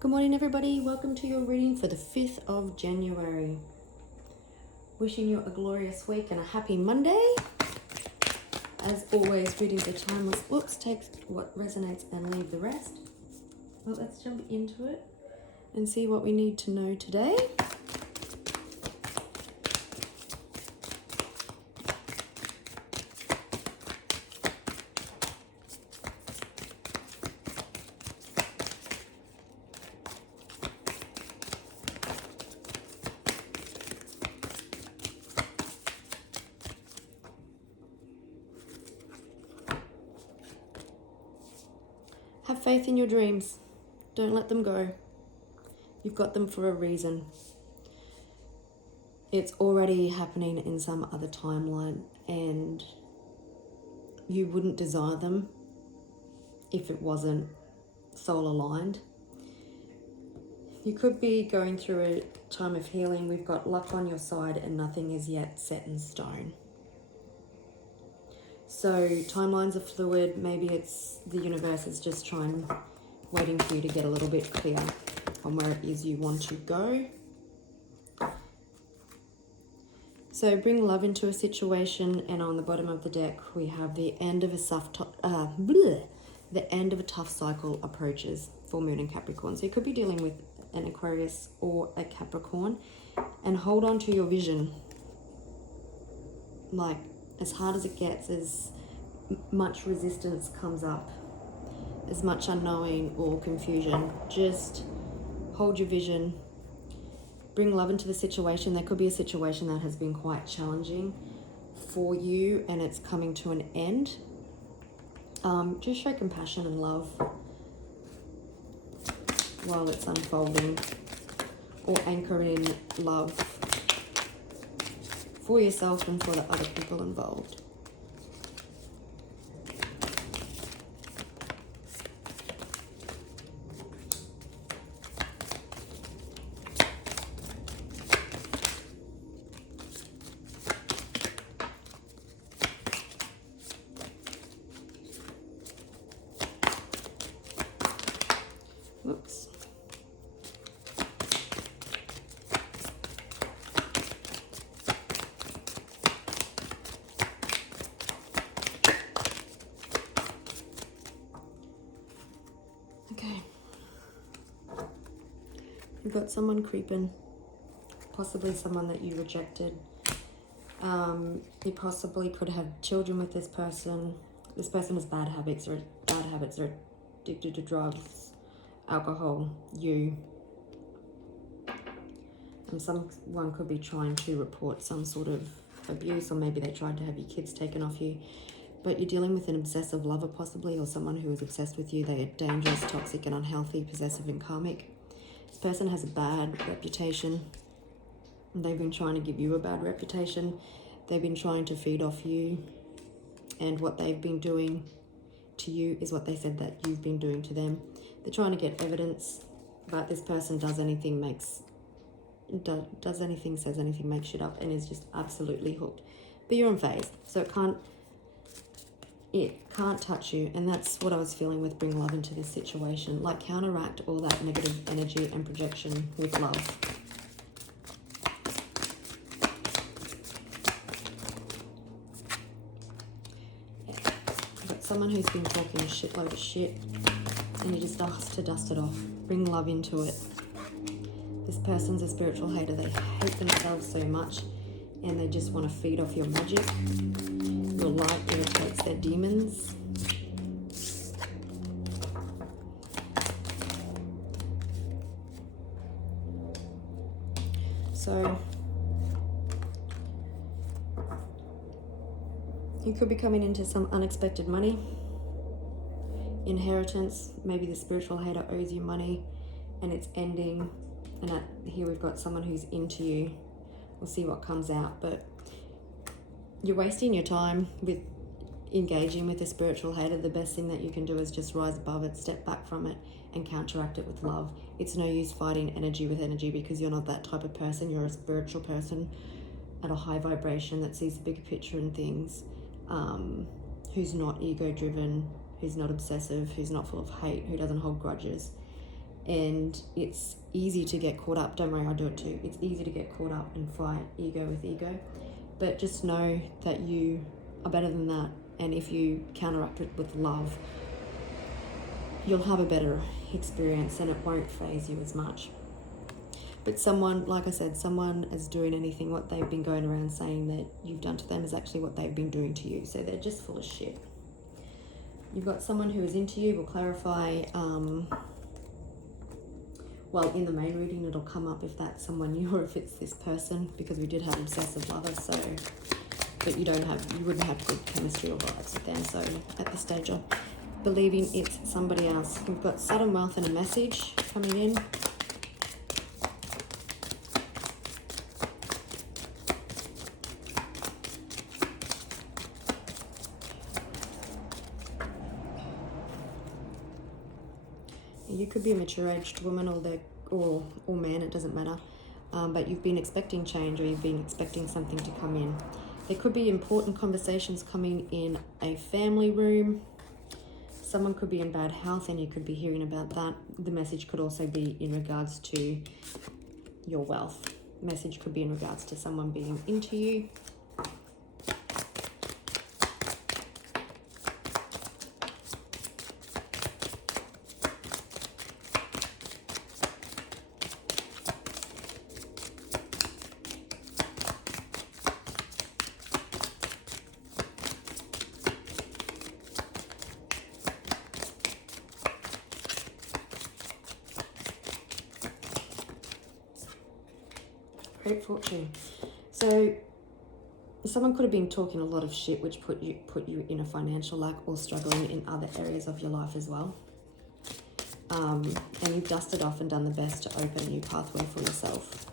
Good morning, everybody. Welcome to your reading for the 5th of January. Wishing you a glorious week and a happy Monday. As always, readings are timeless. Whoops, take what resonates and leave the rest. Well, let's jump into it and see what we need to know today. Have faith in your dreams. Don't let them go. You've got them for a reason. It's already happening in some other timeline, and you wouldn't desire them if it wasn't soul aligned. You could be going through a time of healing. We've got luck on your side and nothing is yet set in stone. So timelines are fluid. Maybe it's the universe is just waiting for you to get a little bit clear on where it is you want to go. So bring love into a situation, and on the bottom of the deck we have the end of a tough cycle approaches. Full moon in Capricorn. So you could be dealing with an Aquarius or a Capricorn, and hold on to your vision. Like, as hard as it gets, as much resistance comes up, as much unknowing or confusion, just hold your vision. Bring love into the situation. There could be a situation that has been quite challenging for you and it's coming to an end. Just show compassion and love while it's unfolding, or anchor in love for yourself and for the other people involved. Oops. Okay. You've got someone creeping, possibly someone that you rejected. You possibly could have children with this person. This person has bad habits or addicted to drugs, alcohol, and someone could be trying to report some sort of abuse, or maybe they tried to have your kids taken off you. But you're dealing with an obsessive lover possibly, or someone who is obsessed with you. They are dangerous, toxic and unhealthy, possessive and karmic. This person has a bad reputation. They've been trying to give you a bad reputation. They've been trying to feed off you, and what they've been doing to you is what they said that you've been doing to them. They're trying to get evidence, but this person says anything, says anything, makes shit up, and is just absolutely hooked. But you're unfazed, so it can't touch you, and that's what I was feeling with bring love into this situation. Like, counteract all that negative energy and projection with love. Someone who's been talking a shitload of shit, and you just ask to dust it off. Bring love into it. This person's a spiritual hater. They hate themselves so much, and they just want to feed off your magic. Your light irritates their demons. So you could be coming into some unexpected money, inheritance. Maybe the spiritual hater owes you money and it's ending. And here we've got someone who's into you. We'll see what comes out. But you're wasting your time with engaging with a spiritual hater. The best thing that you can do is just rise above it, step back from it, and counteract it with love. It's no use fighting energy with energy, because you're not that type of person. You're a spiritual person at a high vibration that sees the bigger picture in things. Who's not ego driven, who's not obsessive, who's not full of hate, who doesn't hold grudges. And it's easy to get caught up. Don't worry, I do it too. It's easy to get caught up and fight ego with ego. But just know that you are better than that. And if you counteract it with love, you'll have a better experience and it won't faze you as much. But someone, like I said, someone is doing anything, what they've been going around saying that you've done to them is actually what they've been doing to you. So they're just full of shit. You've got someone who is into you. We'll clarify, well, in the main reading, it'll come up if that's someone new or if it's this person, because we did have obsessive lovers, so, but you wouldn't have good chemistry or vibes with them. So at this stage of believing it's somebody else. We've got sudden wealth and a message coming in. You could be a mature-aged woman or man, it doesn't matter. But you've been expecting change, or you've been expecting something to come in. There could be important conversations coming in a family room. Someone could be in bad health and you could be hearing about that. The message could also be in regards to your wealth. Message could be in regards to someone being into you. Great fortune. So someone could have been talking a lot of shit, which put you in a financial lack or struggling in other areas of your life as well. And you've dusted off and done the best to open a new pathway for yourself.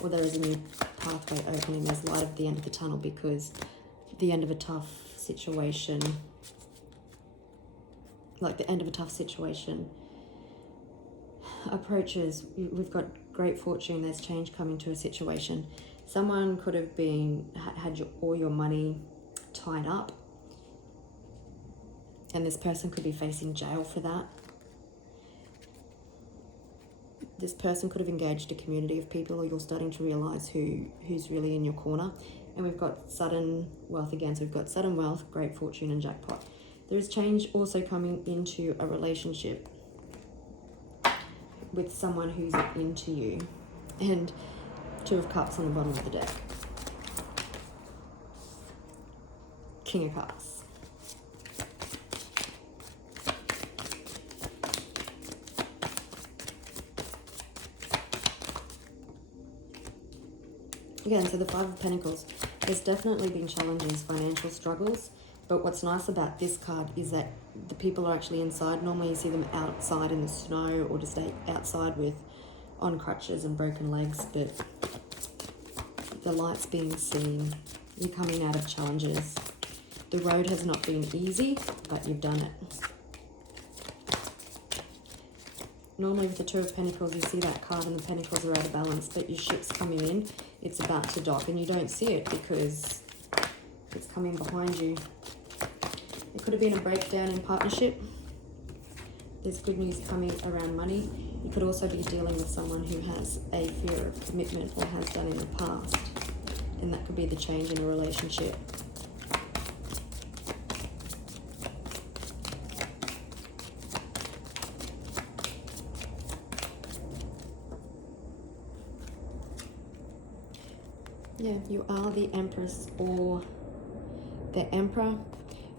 Or there is a new pathway opening. There's light at the end of the tunnel, because the end of a tough situation, like the end of a tough situation approaches. We've got great fortune. There's change coming to a situation. Someone could have had all your money tied up, and this person could be facing jail for that. This person could have engaged a community of people, or you're starting to realize who's really in your corner. And we've got sudden wealth again. So we've got sudden wealth, great fortune, and jackpot. There is change also coming into a relationship with someone who's into you. And Two of Cups on the bottom of the deck. King of Cups. Again, so the Five of Pentacles. There's definitely been challenges, financial struggles. But what's nice about this card is that the people are actually inside. Normally you see them outside in the snow, or just outside on crutches and broken legs, but the light's being seen. You're coming out of challenges. The road has not been easy, but you've done it. Normally with the Two of Pentacles, you see that card and the Pentacles are out of balance, but your ship's coming in. It's about to dock, and you don't see it because it's coming behind you. It could have been a breakdown in partnership. There's good news coming around money. You could also be dealing with someone who has a fear of commitment, or has done in the past. And that could be the change in a relationship. Yeah, you are the Empress or the Emperor.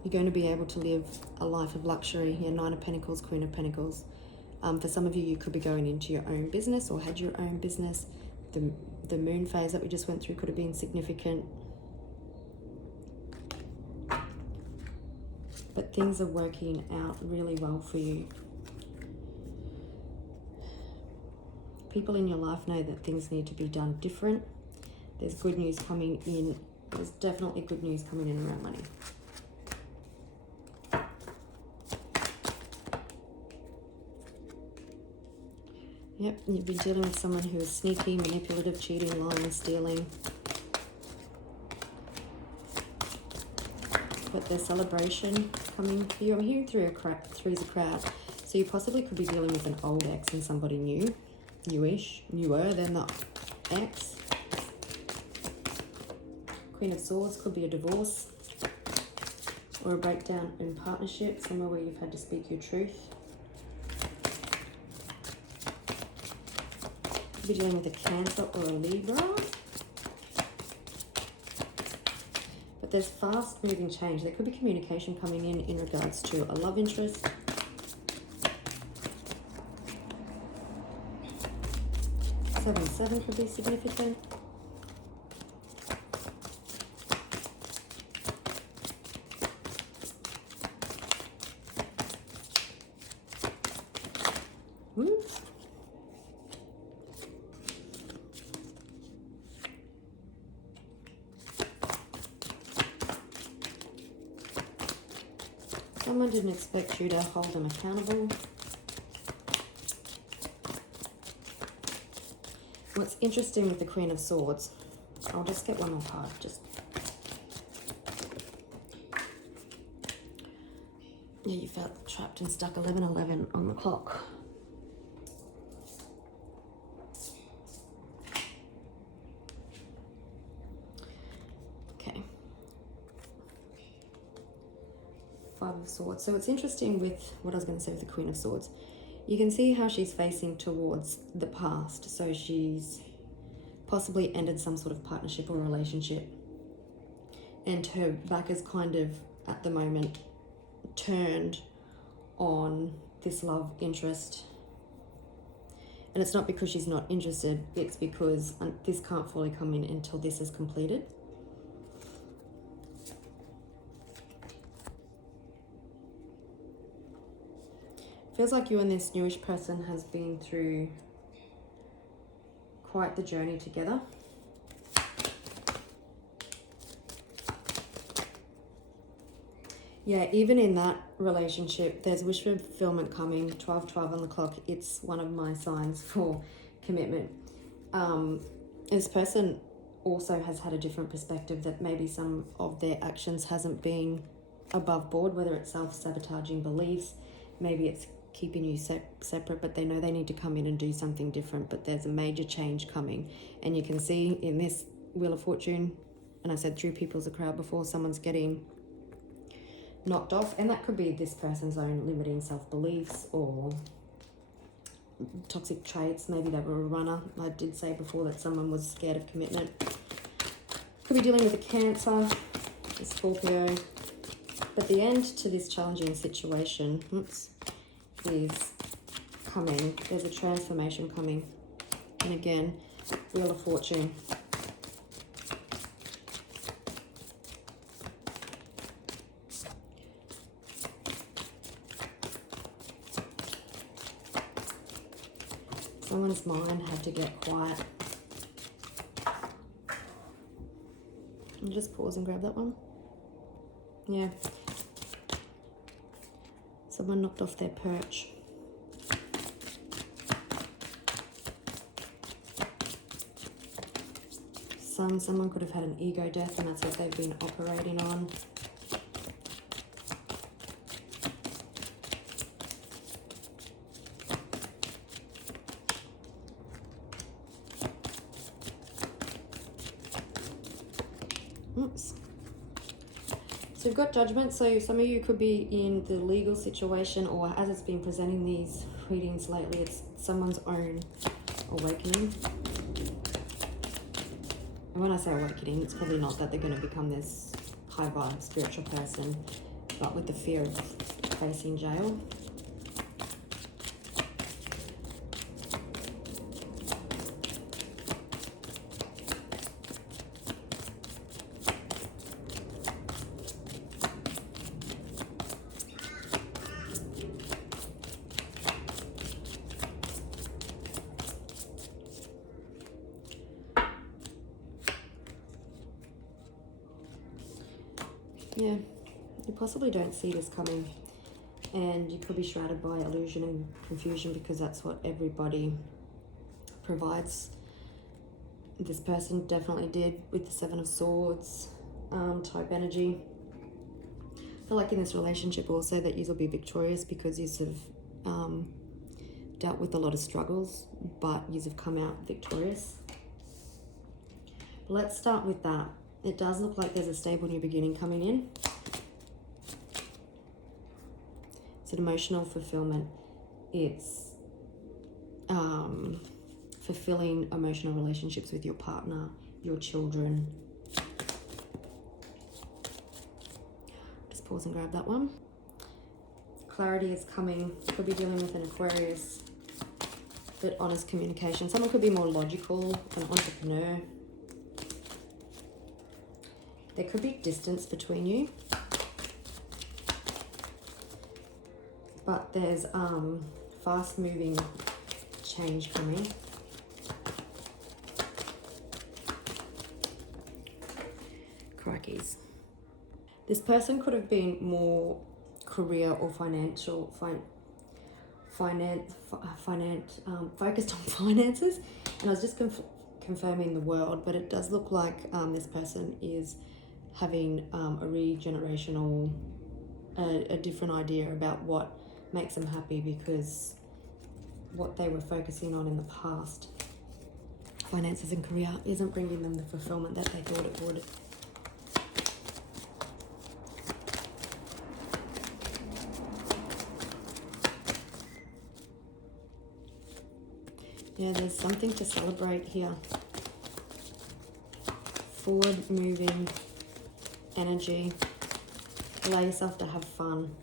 You're going to be able to live a life of luxury. Yeah, Nine of Pentacles, Queen of Pentacles. For some of you, you could be going into your own business or had your own business. The moon phase that we just went through could have been significant. But things are working out really well for you. People in your life know that things need to be done different. There's good news coming in. There's definitely good news coming in around money. Yep, you've been dealing with someone who is sneaky, manipulative, cheating, lying, stealing. But there's celebration coming for you. I'm hearing three's a crowd. So you possibly could be dealing with an old ex and somebody new, newer than the ex. Queen of Swords could be a divorce or a breakdown in partnership, somewhere where you've had to speak your truth. Could be dealing with a Cancer or a Libra. But there's fast moving change. There could be communication coming in regards to a love interest. Seven could be significant. Oops. Someone didn't expect you to hold them accountable. What's interesting with the Queen of Swords, I'll just get one more card. Yeah, you felt trapped and stuck. 11:11 on the clock. Okay. 5 of Swords. So it's interesting with what I was going to say with the Queen of Swords. You can see how she's facing towards the past. So she's possibly ended some sort of partnership or relationship. And her back is kind of, at the moment, turned on this love interest. And it's not because she's not interested. It's because this can't fully come in until this is completed. Feels like you and this newish person has been through quite the journey together. Yeah, even in that relationship, there's wish fulfillment coming. 12:12 on the clock. It's one of my signs for commitment. This person also has had a different perspective, that maybe some of their actions hasn't been above board, whether it's self-sabotaging beliefs, maybe it's keeping you separate, but they know they need to come in and do something different. But there's a major change coming, and you can see in this Wheel of Fortune, and I said through people's a crowd before, someone's getting knocked off, and that could be this person's own limiting self-beliefs or toxic traits. Maybe they were a runner. I did say before that someone was scared of commitment. Could be dealing with a Cancer, a Scorpio. But the end to this challenging situation, is coming. There's a transformation coming. And again, Wheel of Fortune. Someone's mind had to get quiet. Can you just pause and grab that one? Yeah. Someone knocked off their perch. Someone could have had an ego death, and that's what they've been operating on. Oops. So we've got Judgment. So some of you could be in the legal situation, or as it's been presenting these readings lately, it's someone's own awakening. And when I say awakening, it's probably not that they're going to become this high vibe spiritual person, but with the fear of facing jail. Yeah, you possibly don't see this coming, and you could be shrouded by illusion and confusion, because that's what everybody provides. This person definitely did with the 7 of Swords type energy. I feel like in this relationship also that you will be victorious, because you dealt with a lot of struggles, but you have come out victorious. Let's start with that. It does look like there's a stable new beginning coming in. It's an emotional fulfillment. It's fulfilling emotional relationships with your partner, your children. Just pause and grab that one. Clarity is coming. Could be dealing with an Aquarius, but honest communication. Someone could be more logical, an entrepreneur. There could be distance between you, but there's fast moving change coming. Crikeys. This person could have been more career or financial, focused on finances, and I was just confirming the world, but it does look like this person is having a regenerational, a different idea about what makes them happy, because what they were focusing on in the past, finances and career, isn't bringing them the fulfillment that they thought it would. Yeah, there's something to celebrate here. Forward moving energy. Allow yourself to have fun.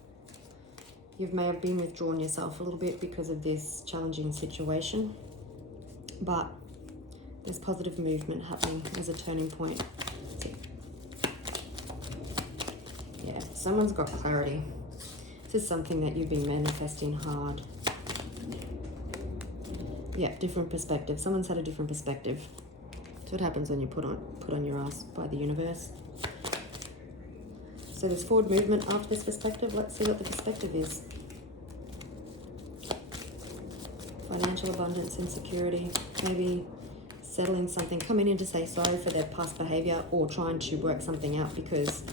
You may have been withdrawn yourself a little bit because of this challenging situation, but there's positive movement happening. There's a turning point. Yeah, someone's got clarity. This is something that you've been manifesting hard. Yeah, different perspective. Someone's had a different perspective. That's what happens when you put on your ass by the universe. So there's forward movement after this perspective. Let's see what the perspective is. Financial abundance and security. Maybe settling something, coming in to say sorry for their past behavior, or trying to work something out because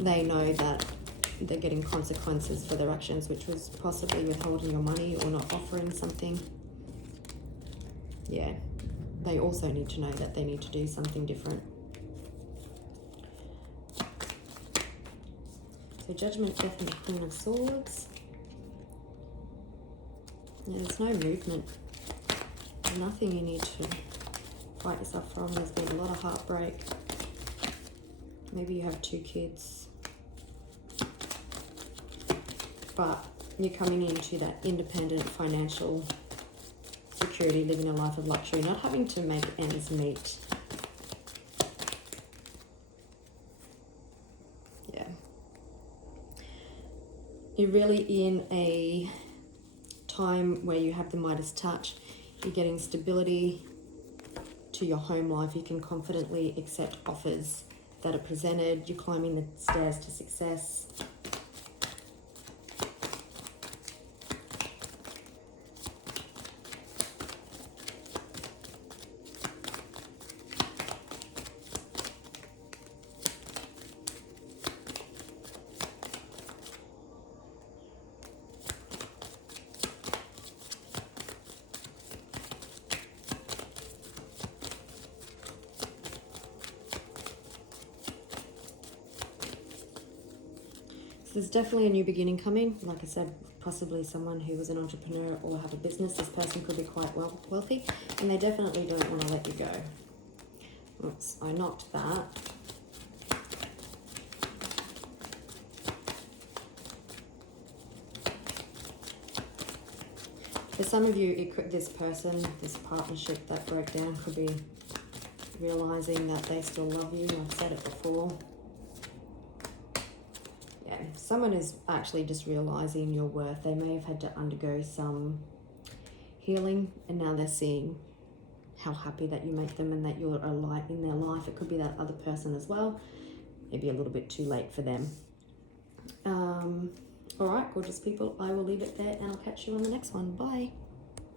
they know that they're getting consequences for their actions, which was possibly withholding your money or not offering something. Yeah, they also need to know that they need to do something different. So Judgment, Death, and the Queen of Swords. Yeah, there's no movement. There's nothing you need to fight yourself from. There's been a lot of heartbreak. Maybe you have 2 kids. But you're coming into that independent financial security, living a life of luxury, not having to make ends meet. Yeah. You're really in a time where you have the Midas touch. You're getting stability to your home life. You can confidently accept offers that are presented. You're climbing the stairs to success. There's definitely a new beginning coming. Like I said, possibly someone who was an entrepreneur or have a business. This person could be quite wealthy, and they definitely don't want to let you go. Oops, I knocked that. For some of you, this person, this partnership that broke down could be realizing that they still love you. I've said it before. Someone is actually just realizing your worth. They may have had to undergo some healing, and now they're seeing how happy that you make them and that you're a light in their life. It could be that other person as well. Maybe a little bit too late for them. All right, gorgeous people, I will leave it there, and I'll catch you on the next one. Bye.